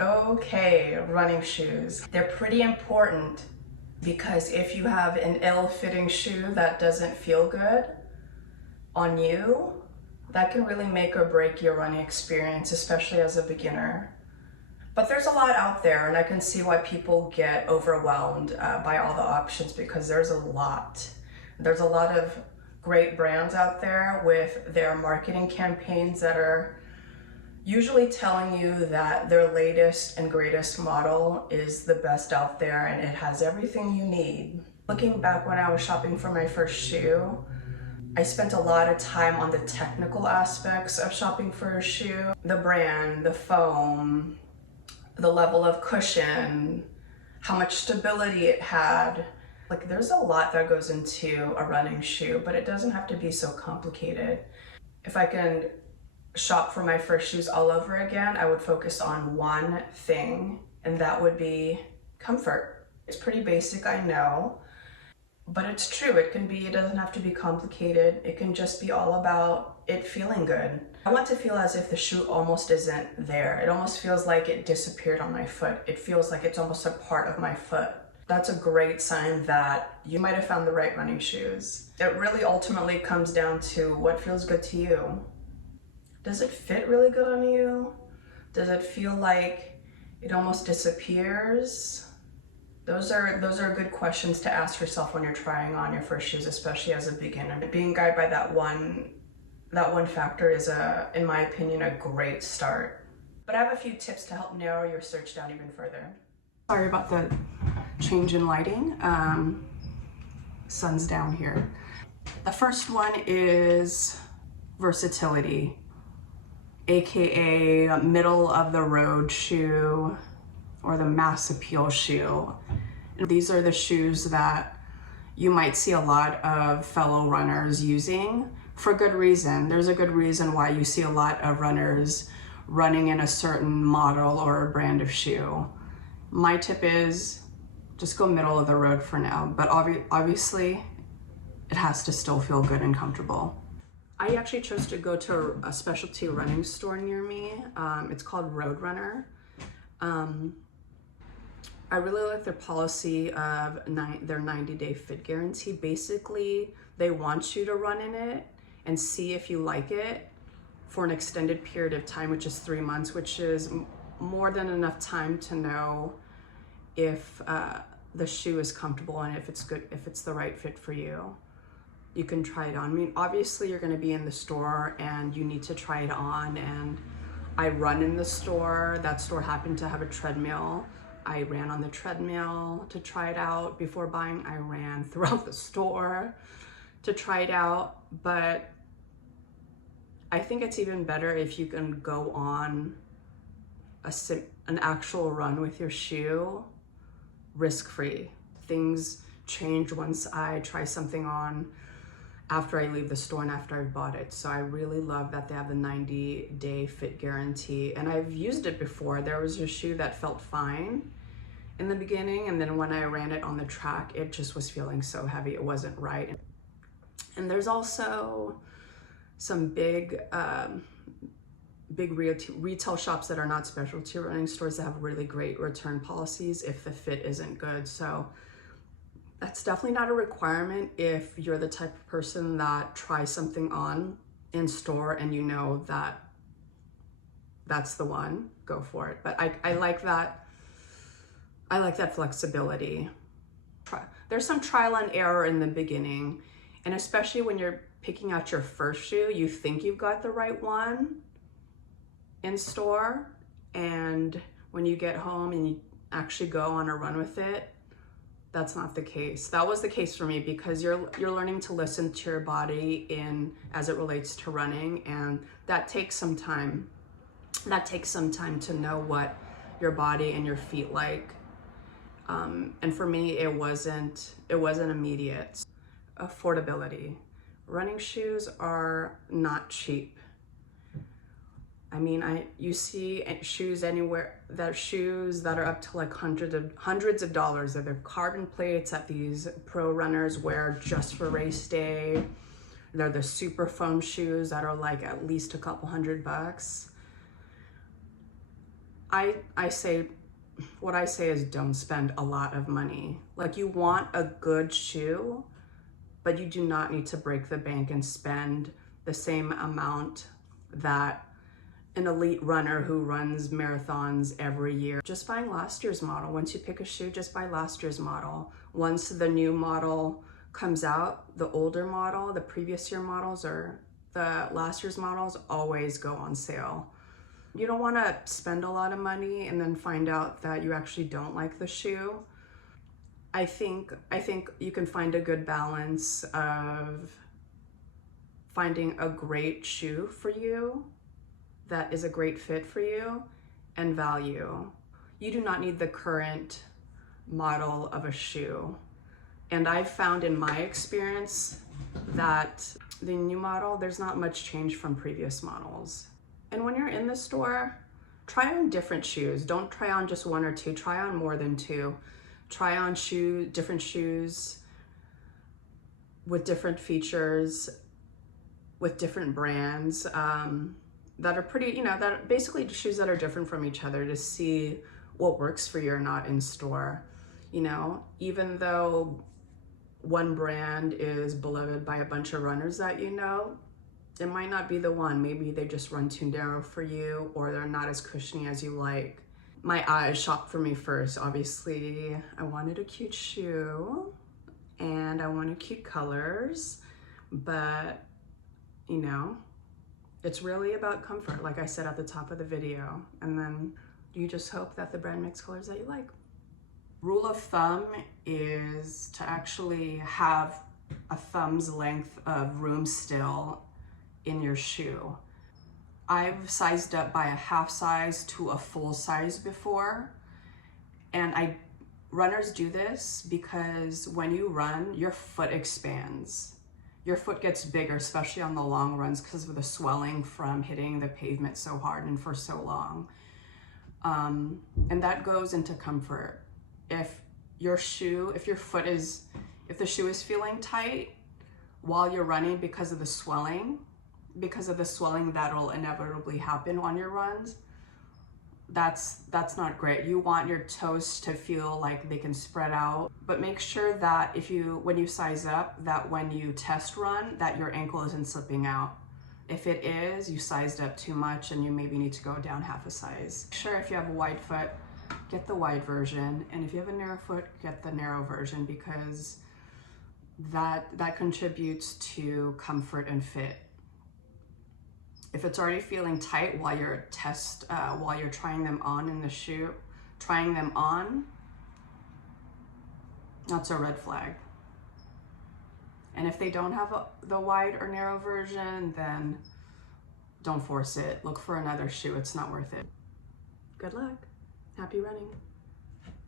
Okay, running shoes. They're pretty important because if you have an ill-fitting shoe that doesn't feel good on you, that can really make or break your running experience, especially as a beginner. But there's a lot out there, and I can see why people get overwhelmed by all the options because there's a lot. There's a lot of great brands out there with their marketing campaigns that are usually telling you that their latest and greatest model is the best out there and it has everything you need. Looking back when I was shopping for my first shoe, I spent a lot of time on the technical aspects of shopping for a shoe. The brand, the foam, the level of cushion, how much stability it had. Like, there's a lot that goes into a running shoe, but it doesn't have to be so complicated. If I can shop for my first shoes all over again, I would focus on one thing, and that would be comfort. It's pretty basic, I know, but it's true. It doesn't have to be complicated. It can just be all about it feeling good. I want to feel as if the shoe almost isn't there. It almost feels like it disappeared on my foot. It feels like it's almost a part of my foot. That's a great sign that you might have found the right running shoes. It really ultimately comes down to what feels good to you. Does it fit really good on you? Does it feel like it almost disappears? Those are good questions to ask yourself when you're trying on your first shoes, especially as a beginner. Being guided by that one factor is, in my opinion, a great start. But I have a few tips to help narrow your search down even further. Sorry about the change in lighting. Sun's down here. The first one is versatility, aka middle of the road shoe or the mass appeal shoe. And these are the shoes that you might see a lot of fellow runners using for good reason. There's a good reason why you see a lot of runners running in a certain model or a brand of shoe. My tip is just go middle of the road for now, but obviously it has to still feel good and comfortable. I actually chose to go to a specialty running store near me. It's called Roadrunner. I really like their policy of their 90-day fit guarantee. Basically, they want you to run in it and see if you like it for an extended period of time, which is 3 months, which is more than enough time to know if the shoe is comfortable and if it's good, if it's the right fit for you. You can try it on. I mean, obviously you're going to be in the store and you need to try it on, and I run in the store. That store happened to have a treadmill. I ran on the treadmill to try it out before buying. I ran throughout the store to try it out, but I think it's even better if you can go on an actual run with your shoe risk-free. Things change once I try something on after I leave the store and after I've bought it. So I really love that they have the 90-day fit guarantee, and I've used it before. There was a shoe that felt fine in the beginning, and then when I ran it on the track, it just was feeling so heavy. It wasn't right. And there's also some big retail shops that are not specialty running stores that have really great return policies if the fit isn't good. So that's definitely not a requirement if you're the type of person that tries something on in store and you know that that's the one, go for it. But I like that. I like that flexibility. There's some trial and error in the beginning, and especially when you're picking out your first shoe, you think you've got the right one in store, and when you get home and you actually go on a run with it, that's not the case. That was the case for me because you're learning to listen to your body as it relates to running, and that takes some time. That takes some time to know what your body and your feet like. And for me, it wasn't immediate. Affordability. Running shoes are not cheap. I mean, you see shoes anywhere, shoes that are up to like hundreds of dollars. They're carbon plates that these pro runners wear just for race day. They're the super foam shoes that are like at least a couple $100. I say, what I say is don't spend a lot of money. Like, you want a good shoe, but you do not need to break the bank and spend the same amount that an elite runner who runs marathons every year. Just buying last year's model. Once you pick a shoe, just buy last year's model. Once the new model comes out, the older model, the previous year models or the last year's models always go on sale. You don't want to spend a lot of money and then find out that you actually don't like the shoe. I think you can find a good balance of finding a great shoe for you that is a great fit for you and value. You do not need the current model of a shoe. And I've found in my experience that the new model, there's not much change from previous models. And when you're in the store, try on different shoes. Don't try on just one or two, try on more than two. Try on different shoes with different features, with different brands that are pretty, that are basically shoes that are different from each other to see what works for you or not in store. Even though one brand is beloved by a bunch of runners that it might not be the one. Maybe they just run too narrow for you, or they're not as cushiony as you like. My eyes shopped for me first. Obviously, I wanted a cute shoe and I wanted cute colors, but it's really about comfort, like I said at the top of the video. And then you just hope that the brand makes colors that you like. Rule of thumb is to actually have a thumb's length of room still in your shoe. I've sized up by a half size to a full size before, and runners do this because when you run, your foot expands. Your foot gets bigger, especially on the long runs, because of the swelling from hitting the pavement so hard and for so long. And that goes into comfort. If the shoe is feeling tight while you're running because of the swelling that'll inevitably happen on your runs, that's not great. You want your toes to feel like they can spread out, but make sure that when you size up, that when you test run, that your ankle isn't slipping out. If it is, you sized up too much and you maybe need to go down half a size. Sure, if you have a wide foot, get the wide version, and if you have a narrow foot, get the narrow version, because that contributes to comfort and fit. If it's already feeling tight while you're trying them on in the shoe, that's a red flag. And if they don't have the wide or narrow version, then don't force it. Look for another shoe. It's not worth it. Good luck. Happy running.